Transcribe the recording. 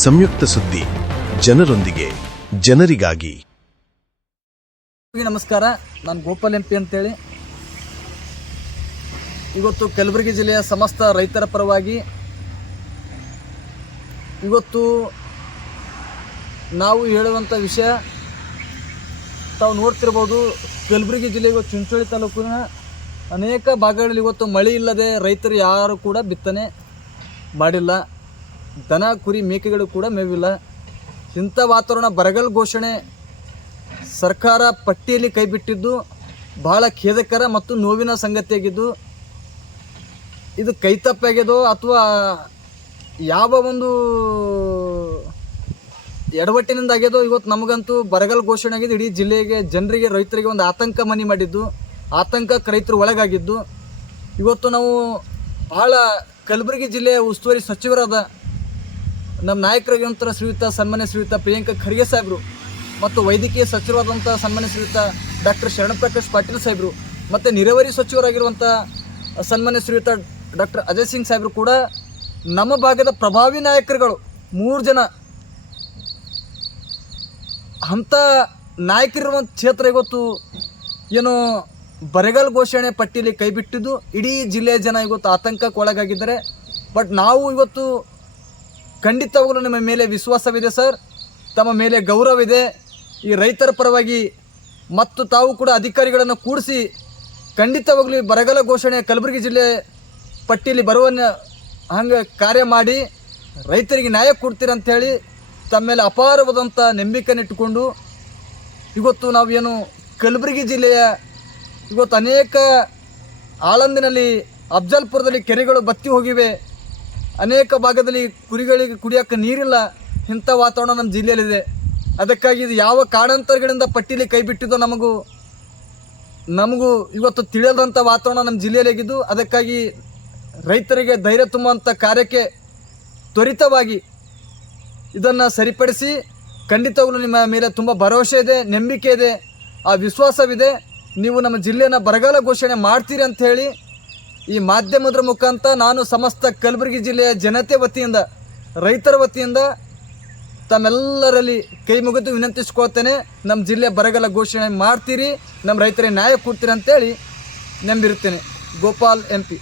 ಸಂಯುಕ್ತ ಸುದ್ದಿ, ಜನರೊಂದಿಗೆ ಜನರಿಗಾಗಿ. ನಮಸ್ಕಾರ, ನಾನು ಗೋಪಾಲ್ ಎಂಪಿ ಅಂತೇಳಿ. ಇವತ್ತು ಕಲಬುರಗಿ ಜಿಲ್ಲೆಯ ಸಮಸ್ತ ರೈತರ ಪರವಾಗಿ ಇವತ್ತು ನಾವು ಹೇಳುವಂಥ ವಿಷಯ ತಾವು ನೋಡ್ತಿರ್ಬೋದು. ಕಲಬುರಗಿ ಜಿಲ್ಲೆ ಇವತ್ತು ಚಿಂಚೋಳಿ ತಾಲೂಕಿನ ಅನೇಕ ಭಾಗಗಳಲ್ಲಿ ಇವತ್ತು ಮಳೆ ಇಲ್ಲದೆ ರೈತರು ಯಾರು ಕೂಡ ಬಿತ್ತನೆ ಮಾಡಿಲ್ಲ. ದನ ಕುರಿ ಮೇಕೆಗಳು ಕೂಡ ಮೇವಿಲ್ಲ. ಇಂಥ ವಾತಾವರಣ, ಬರಗಾಲ ಘೋಷಣೆ ಸರ್ಕಾರ ಪಟ್ಟಿಯಲ್ಲಿ ಕೈಬಿಟ್ಟಿದ್ದು ಬಹಳ ಖೇದಕರ ಮತ್ತು ನೋವಿನ ಸಂಗತಿಯಾಗಿದ್ದು, ಇದು ಕೈತಪ್ಪಾಗ್ಯದೋ ಅಥವಾ ಯಾವ ಒಂದು ಎಡವಟ್ಟಿನಿಂದ ಆಗ್ಯದೋ. ಇವತ್ತು ನಮಗಂತೂ ಬರಗಾಲ ಘೋಷಣೆ ಆಗಿದೆ. ಇಡೀ ಜಿಲ್ಲೆಗೆ, ಜನರಿಗೆ, ರೈತರಿಗೆ ಒಂದು ಆತಂಕ ಮನೆ ಮಾಡಿದ್ದು, ಆತಂಕಕ್ಕೆ ರೈತರು ಒಳಗಾಗಿದ್ದು. ಇವತ್ತು ನಾವು ಬಹಳ ಕಲಬುರಗಿ ಜಿಲ್ಲೆಯ ಉಸ್ತುವಾರಿ ಸಚಿವರಾದ ನಮ್ಮ ನಾಯಕರಾಗಿರುವಂಥ ಸನ್ಮಾನ್ಯ ಶ್ರೀಯುತ ಪ್ರಿಯಾಂಕಾ ಖರ್ಗೆ ಸಾಹೇಬರು ಮತ್ತು ವೈದ್ಯಕೀಯ ಸಚಿವರಾದಂಥ ಸನ್ಮಾನ್ಯ ಶ್ರೀಯುತ ಡಾಕ್ಟರ್ ಶರಣಪ್ರಕಾಶ್ ಪಾಟೀಲ್ ಸಾಹೇಬರು ಮತ್ತು ನೀರಾವರಿ ಸಚಿವರಾಗಿರುವಂಥ ಸನ್ಮಾನ್ಯ ಶ್ರೀಯುತ ಡಾಕ್ಟರ್ ಅಜಯ್ ಸಿಂಗ್ ಸಾಹೇಬರು ಕೂಡ ನಮ್ಮ ಭಾಗದ ಪ್ರಭಾವಿ ನಾಯಕರುಗಳು 3 ಜನ ಅಂಥ ನಾಯಕರಿರುವಂಥ ಕ್ಷೇತ್ರ ಇವತ್ತು ಏನು ಬರಗಾಲ ಘೋಷಣೆ ಪಟ್ಟಿಯಲ್ಲಿ ಕೈಬಿಟ್ಟಿದ್ದು ಇಡೀ ಜಿಲ್ಲೆಯ ಜನ ಇವತ್ತು ಆತಂಕಕ್ಕೆ ಒಳಗಾಗಿದ್ದಾರೆ. ಬಟ್ ನಾವು ಇವತ್ತು ಖಂಡಿತವಾಗಲೂ ನಿಮ್ಮ ಮೇಲೆ ವಿಶ್ವಾಸವಿದೆ ಸರ್, ತಮ್ಮ ಮೇಲೆ ಗೌರವವಿದೆ. ಈ ರೈತರ ಪರವಾಗಿ ಮತ್ತು ತಾವು ಕೂಡ ಅಧಿಕಾರಿಗಳನ್ನು ಕೂಡಿಸಿ ಖಂಡಿತವಾಗಲೂ ಬರಗಾಲ ಘೋಷಣೆ ಕಲಬುರಗಿ ಜಿಲ್ಲೆ ಪಟ್ಟಿಯಲ್ಲಿ ಬರುವ ಹಂಗೆ ಕಾರ್ಯ ಮಾಡಿ ರೈತರಿಗೆ ನ್ಯಾಯ ಕೊಡ್ತೀರಂಥೇಳಿ ತಮ್ಮ ಮೇಲೆ ಅಪಾರವಾದಂಥ ನಂಬಿಕೆನಿಟ್ಟುಕೊಂಡು ಇವತ್ತು ನಾವೇನು ಕಲಬುರಗಿ ಜಿಲ್ಲೆಯ ಇವತ್ತು ಅನೇಕ ಆಳಂದಿನಲ್ಲಿ, ಅಫ್ಜಲ್ಪುರದಲ್ಲಿ ಕೆರೆಗಳು ಬತ್ತಿ ಹೋಗಿವೆ. ಅನೇಕ ಭಾಗದಲ್ಲಿ ಕುರಿಗಳಿಗೆ ಕುಡಿಯೋಕ್ಕೆ ನೀರಿಲ್ಲ. ಇಂಥ ವಾತಾವರಣ ನಮ್ಮ ಜಿಲ್ಲೆಯಲ್ಲಿದೆ. ಅದಕ್ಕಾಗಿ ಇದು ಯಾವ ಕಾರಣಾಂತರಗಳಿಂದ ಪಟ್ಟಿಯಲ್ಲಿ ಕೈಬಿಟ್ಟಿದ್ದೋ ನಮಗೂ ಇವತ್ತು ತಿಳಿಯದಂಥ ವಾತಾವರಣ ನಮ್ಮ ಜಿಲ್ಲೆಯಲ್ಲಿದ್ದು, ಅದಕ್ಕಾಗಿ ರೈತರಿಗೆ ಧೈರ್ಯ ತುಂಬುವಂಥ ಕಾರ್ಯಕ್ಕೆ ತ್ವರಿತವಾಗಿ ಇದನ್ನು ಸರಿಪಡಿಸಿ ಖಂಡಿತವಾಗಲೂ ನಿಮ್ಮ ಮೇಲೆ ತುಂಬ ಭರವಸೆ ಇದೆ, ನಂಬಿಕೆ ಇದೆ, ಆ ವಿಶ್ವಾಸವಿದೆ. ನೀವು ನಮ್ಮ ಜಿಲ್ಲೆಯನ್ನು ಬರಗಾಲ ಘೋಷಣೆ ಮಾಡ್ತೀರಿ ಅಂಥೇಳಿ ಈ ಮಾಧ್ಯಮದ ಮುಖಾಂತರ ನಾನು ಸಮಸ್ತ ಕಲಬುರಗಿ ಜಿಲ್ಲೆಯ ಜನತೆ ವತಿಯಿಂದ, ರೈತರ ವತಿಯಿಂದ ತಮ್ಮೆಲ್ಲರಲ್ಲಿ ಕೈ ಮುಗಿದು ವಿನಂತಿಸ್ಕೊಳ್ತೇನೆ. ನಮ್ಮ ಜಿಲ್ಲೆ ಬರಗಾಲ ಘೋಷಣೆ ಮಾಡ್ತೀರಿ, ನಮ್ಮ ರೈತರಿಗೆ ನ್ಯಾಯ ಕೊಡ್ತೀರಿ ಅಂತೇಳಿ ನಂಬಿರುತ್ತೇನೆ. ಗೋಪಾಲ್ ಎಂಪಿ.